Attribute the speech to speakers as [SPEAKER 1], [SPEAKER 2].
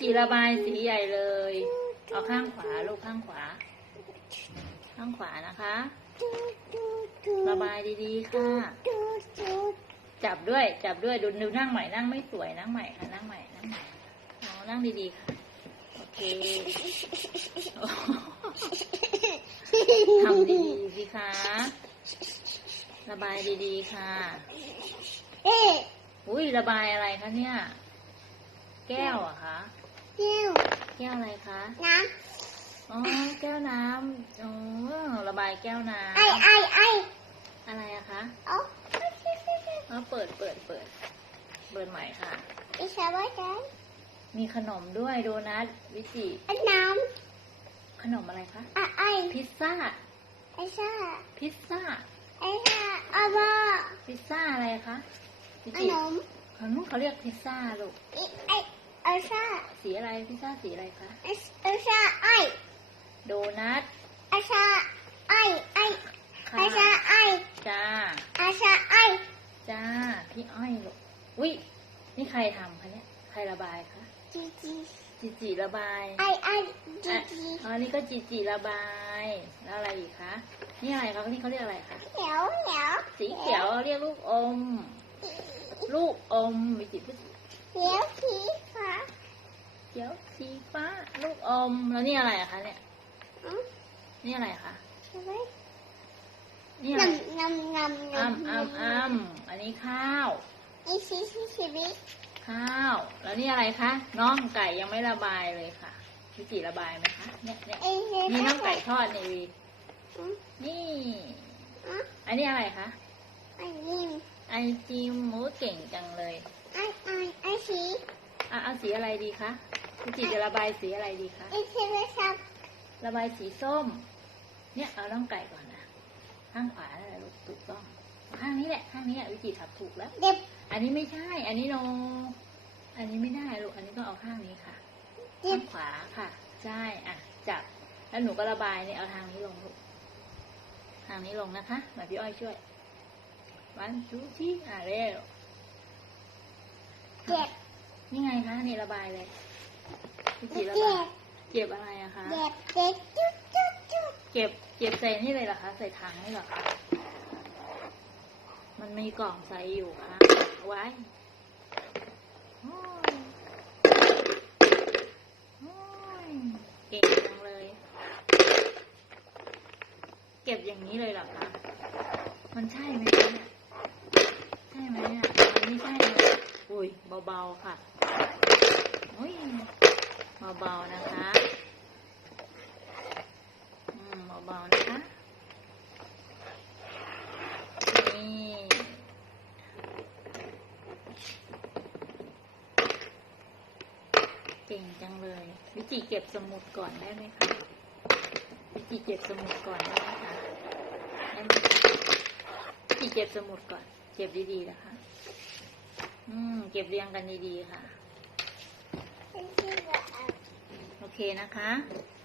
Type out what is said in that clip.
[SPEAKER 1] จีระบายสีใหญ่เลย เอาข้างขวาลูกข้างขวา ข้างขวานะคะ ระบายดีๆค่ะ จับด้วย จับด้วยดูดูนั่งใหม่นั่งไม่สวยนั่งใหม่ค่ะนั่งใหม่นั่งใหม่อ๋อนั่งดีๆค่ะโอเคทำดีๆสิคะระบายดีๆค่ะ
[SPEAKER 2] เอ๊ะ
[SPEAKER 1] อุ้ยระบายอะไรคะเนี่ย แก้วเหรอะคะ
[SPEAKER 2] เดี๋ยว
[SPEAKER 1] แก้วอะไรคะ
[SPEAKER 2] นะ
[SPEAKER 1] อ๋อแก้วน้ำอ๋อระบายแก้วน้
[SPEAKER 2] ไอไอไอำ
[SPEAKER 1] อะไรอะคะ
[SPEAKER 2] เอ๋อ
[SPEAKER 1] อ๋อเปิดเปิดเปิดเปิดใหม่ค่ะ
[SPEAKER 2] อีสาวว่าใจ
[SPEAKER 1] มีขนมด้วยโดนัทวิจิ
[SPEAKER 2] อันน้
[SPEAKER 1] ขนมอะไรคะำ
[SPEAKER 2] อะไอ
[SPEAKER 1] พิซซ่า
[SPEAKER 2] ไอซ่า
[SPEAKER 1] พิซซ่า
[SPEAKER 2] ไอซ่าอาบ้า
[SPEAKER 1] พิซซ่าอะไรคะวิ
[SPEAKER 2] ข
[SPEAKER 1] จิ
[SPEAKER 2] นม
[SPEAKER 1] ของนู้นเขาเรียกพิซซ่าลูก
[SPEAKER 2] อีไอไอซ่า
[SPEAKER 1] สีอะไรพิซซ่าสีอะไรคะ
[SPEAKER 2] ไอไอซ่าไอ
[SPEAKER 1] โดนัท
[SPEAKER 2] ไอซ่าไอไอ
[SPEAKER 1] ค่ะ
[SPEAKER 2] ไอซ่าไอ
[SPEAKER 1] จ้า
[SPEAKER 2] ไอซ่าไอ
[SPEAKER 1] จ้าพี่อ้อยลูกวินี่ใครทำคะเนี่ยใครระบายคะ
[SPEAKER 2] จีจี
[SPEAKER 1] จิจิระบาย
[SPEAKER 2] ไอไอจี
[SPEAKER 1] อะ
[SPEAKER 2] จี
[SPEAKER 1] อ๋อนี่ก็จิจิระบายแล้วอะไรอีกคะนี่อะไรคะนี่เขาเรียกอะไรคะ
[SPEAKER 2] เหนียวเหนียว
[SPEAKER 1] สีเขียวเรียกลูกอม ลูกอมมีจิต
[SPEAKER 2] เหนียวสีฟ้า
[SPEAKER 1] เขียวสีฟ้า ลูกอม แล้วนี่อะไรอะคะเนี่ย
[SPEAKER 2] อืม
[SPEAKER 1] นี่อะไรคะ
[SPEAKER 2] ใช่ไหม
[SPEAKER 1] นี่อะไร
[SPEAKER 2] นำนำนำ
[SPEAKER 1] อ้ำอ้ำอ้ำอันนี้ข้าว
[SPEAKER 2] อีซีซีชีวิต
[SPEAKER 1] ข้าว แล้วนี่อะไรคะ น้องไก่ยังไม่ระบายเลยค่ะวิจิระบายไหมคะ เนี่ยเนี่ย
[SPEAKER 2] ไอซี
[SPEAKER 1] นี่น้องไก่ทอดนี่วี
[SPEAKER 2] อืม
[SPEAKER 1] นี่
[SPEAKER 2] อะ
[SPEAKER 1] อันนี้อะไรคะ
[SPEAKER 2] ไอยิม
[SPEAKER 1] ไอจิมหมูเก่งจังเลย
[SPEAKER 2] ไอไอไอสี
[SPEAKER 1] อะเอาสีอะไรดีคะวิจิจะระบายสีอะไรดีคะ
[SPEAKER 2] ไอซีไม่ซับ
[SPEAKER 1] ระบายสีส้ม เนี่ยเอาน้องไก่ก่อนนะข้างขวานั่นแหละลูกถูกต้องข้างนี้แหละข้างนี้แหละวิจิทับถูกแล้ว
[SPEAKER 2] เด็บ
[SPEAKER 1] อันนี้ไม่ใช่ อันนี้โนอันนี้ไม่ได้ลูกอันนี้ต้องเอาข้างนี้ค่ะ
[SPEAKER 2] เด็
[SPEAKER 1] ข้า
[SPEAKER 2] บ
[SPEAKER 1] งขวาค่ะใช่อะจับแล้วหนูก็ระบายเนี่ยเอาทางนี้ลงลูกทางนี้ลงนะคะมาพี่อ้อยช่วยวันชูที่อะเร็ว
[SPEAKER 2] เด็บ
[SPEAKER 1] นี่ไงคะนี่ระบายเลยพี่จี
[SPEAKER 2] เด็
[SPEAKER 1] ระ
[SPEAKER 2] บบา
[SPEAKER 1] ยเก็บอะไรอะคะ
[SPEAKER 2] เด็บเด็บจุดจุดจุด
[SPEAKER 1] เก็บเก็บใส่นี่เลยเหรอคะ ใส่ถังนี่เหรอคะ มันมีกล่องใส่อยู่ค่ะ ไว้โอ้ยโอ้ยเก่งจังเลย เก็บอย่างนี้เลยเหรอคะ มันใช่ไหมคะเนี่ย ใช่ไหมเนี่ยมันไม่ใช่เลยอุ้ ยเบาๆค่ะอุ้ยเบาๆนะคะอืมเบาๆนะคะนี่เก่งจังเลย วิจิเก็บสมุดก่อนได้ไหมคะ วิจิเก็บสมุดก่อนได้ไหมคะได้ไหมคะวิจิเก็บสมุดก่อน เก็บดีๆนะคะอืมเก็บเรียงกันดีๆค่ะ
[SPEAKER 2] เป็นที่แบบ
[SPEAKER 1] โอเคนะคะ
[SPEAKER 2] เ